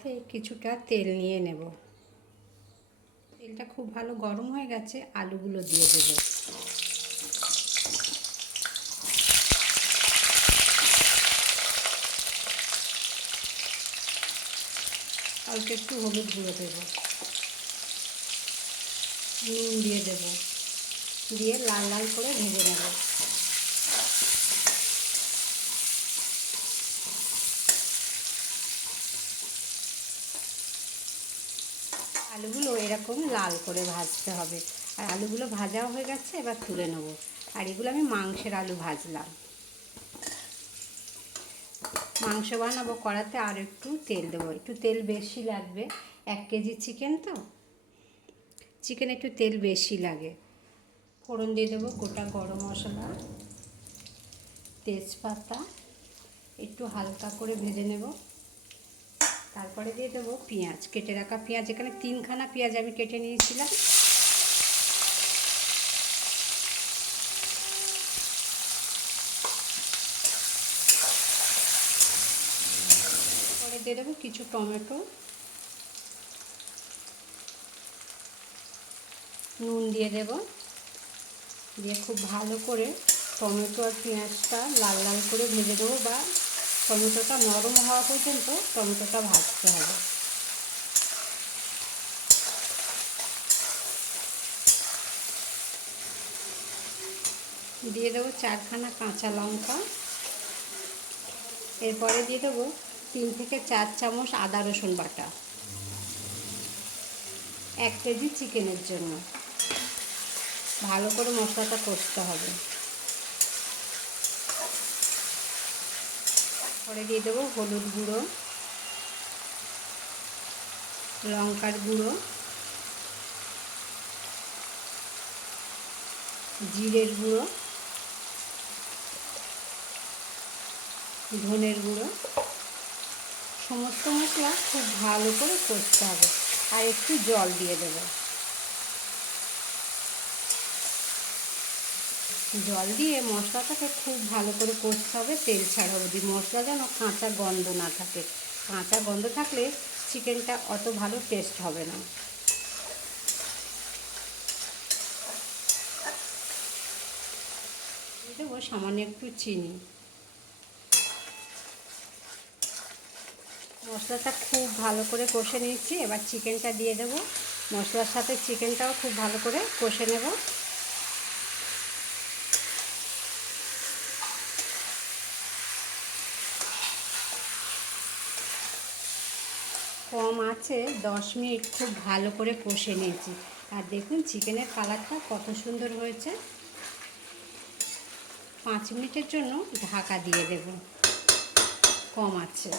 কড়াতে কিছুটা তেল নিয়ে নেব। তেলটা খুব ভালো গরম হয়ে গেছে, আলুগুলো দিয়ে দেব। অল্প একটু হলুদ গুঁড়ো দেব, নুন দিয়ে দেব, দিয়ে লাল লাল করে ভেজে নেব। আলুগুলো এরকম লাল করে ভাজতে হবে। আর আলুগুলো ভাজাও হয়ে গেছে, এবার তুলে নেব। আর এগুলো আমি মাংসের আলু ভাজলাম। মাংস বানাবো, কড়াতে আর একটু তেল দেবো, একটু তেল বেশি লাগবে। 1 কেজি চিকেন তো, চিকেন একটু তেল বেশি লাগে। ফোড়ন দিয়ে দেবো গোটা গরম মশলা, তেজপাতা, একটু হালকা করে ভেজে নেব। তারপরে দিয়ে দেবো পেঁয়াজ, কেটে রাখা পেঁয়াজ। এখানে 3খানা পেঁয়াজ আমি কেটে নিয়েছিলাম। পরে দিয়ে দেবো কিছু টমেটো, নুন দিয়ে দেব, দিয়ে খুব ভালো করে টমেটো আর পেঁয়াজটা লাল লাল করে ভেজে দেবো, বা টমেটোটা নরম হওয়া পর্যন্ত টমেটোটা ভাজতে হবে। দিয়ে দেবো 4খানা কাঁচা লঙ্কা। এরপরে দিয়ে দেবো 3 থেকে 4 চামচ আদা রসুন বাটা, 1 কেজি চিকেনের জন্য। ভালো করে মশলাটা কষতে হবে। পরে দিয়ে দেবো হলুদ গুঁড়ো, লঙ্কার গুঁড়ো, জিরের গুঁড়ো, ধনের গুঁড়ো। সমস্ত মশলা খুব ভালো করে কষতে হবে। আর একটু জল দিয়ে দেবো। জল দিয়ে মশলাটাকে খুব ভালো করে কষতে হবে, তেল ছাড়া অবধি। মশলা যেন কাঁচা গন্ধ না থাকে। কাঁচা গন্ধ থাকলে চিকেনটা অত ভালো টেস্ট হবে না। দিয়ে দেবো সামান্য একটু চিনি। মশলাটা খুব ভালো করে কষে নিয়েছি, এবার চিকেনটা দিয়ে দেবো। মশলার সাথে চিকেনটাও খুব ভালো করে কষে নেব। কম আছে 10 মিনিট খুব ভালো করে কষে নিয়েছি। আর দেখুন চিকেনের কালারটা কত সুন্দর হয়েছে। 5 মিনিটের জন্য ঢাকা দিয়ে দেব, কম আছে।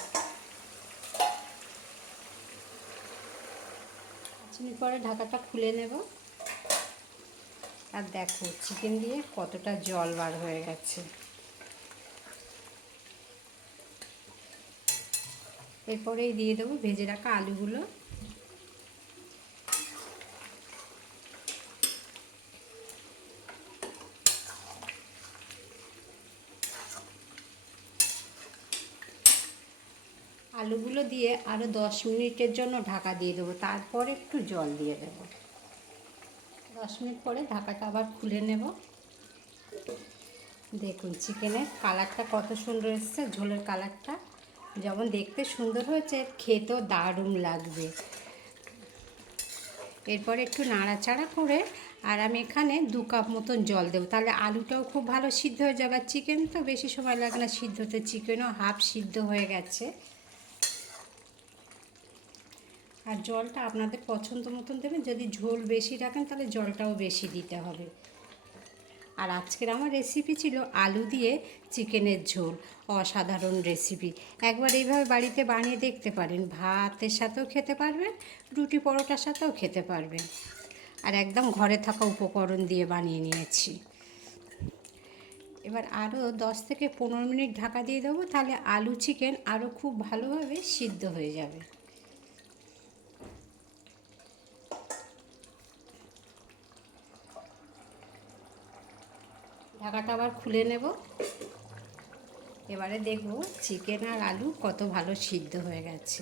5 মিনিট পরে ঢাকাটা খুলে নেব। আর দেখো চিকেন দিয়ে কতটা জল বার হয়ে গেছে। এরপরেই দিয়ে দেবো ভেজে রাখা আলুগুলো। আলুগুলো দিয়ে আরও 10 মিনিটের জন্য ঢাকা দিয়ে দেবো, তারপর একটু জল দিয়ে দেব। 10 মিনিট পরে ঢাকাটা আবার খুলে নেব। দেখুন চিকেনের কালারটা কত সুন্দর এসেছে। ঝোলের কালারটা যেমন দেখতে সুন্দর হয়েছে, খেতেও দারুণ লাগবে। এরপরে একটু নাড়াচাড়া করে আর আমি এখানে 2 কাপ মতন জল দেবো, তাহলে আলুটাও খুব ভালো সিদ্ধ হয়ে যাবে। আর চিকেন তো বেশি সময় লাগে না সিদ্ধ হতে, চিকেনও হাফ সিদ্ধ হয়ে গেছে। আর জলটা আপনাদের পছন্দ মতন দেবেন। যদি ঝোল বেশি রাখেন তাহলে জলটাও বেশি দিতে হবে। আর আজকের আমার রেসিপি ছিল আলু দিয়ে চিকেনের ঝোল। অসাধারণ রেসিপি। একবার এইভাবে বাড়িতে বানিয়ে দেখতে পারেন। ভাতের সাথেও খেতে পারবেন, রুটি পরোটার সাথেও খেতে পারবেন। আর একদম ঘরে থাকা উপকরণ দিয়ে বানিয়ে নিয়েছি। এবার আরও 10 থেকে 15 মিনিট ঢাকা দিয়ে দেবো, তাহলে আলু চিকেন আরও খুব ভালোভাবে সিদ্ধ হয়ে যাবে। ঢাকাটা আবার খুলে নেব। এবারে দেখব চিকেন আর আলু কত ভালো সিদ্ধ হয়ে গেছে।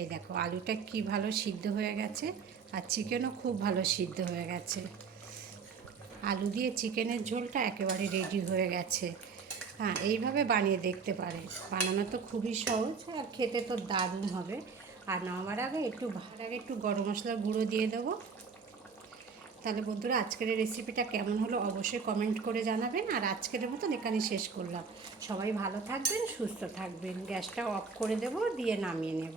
এই দেখো আলুটা কি ভালো সিদ্ধ হয়ে গেছে, আর চিকেনও খুব ভালো সিদ্ধ হয়ে গেছে। আলু দিয়ে চিকেনের ঝোলটা একেবারে রেডি হয়ে গেছে। হ্যাঁ, এইভাবে বানিয়ে দেখতে পারে। বানানো তো খুবই সহজ আর খেতে তো দারুণ হবে। আর নামার আগে একটু গরম মশলার গুঁড়ো দিয়ে দেবো। তাহলে বন্ধুরা, আজকের এই রেসিপিটা কেমন হলো অবশ্যই কমেন্ট করে জানাবেন। আর আজকের মতন এখানেই শেষ করলাম। সবাই ভালো থাকবেন, সুস্থ থাকবেন। গ্যাসটা অফ করে দেবো, দিয়ে নামিয়ে নেব।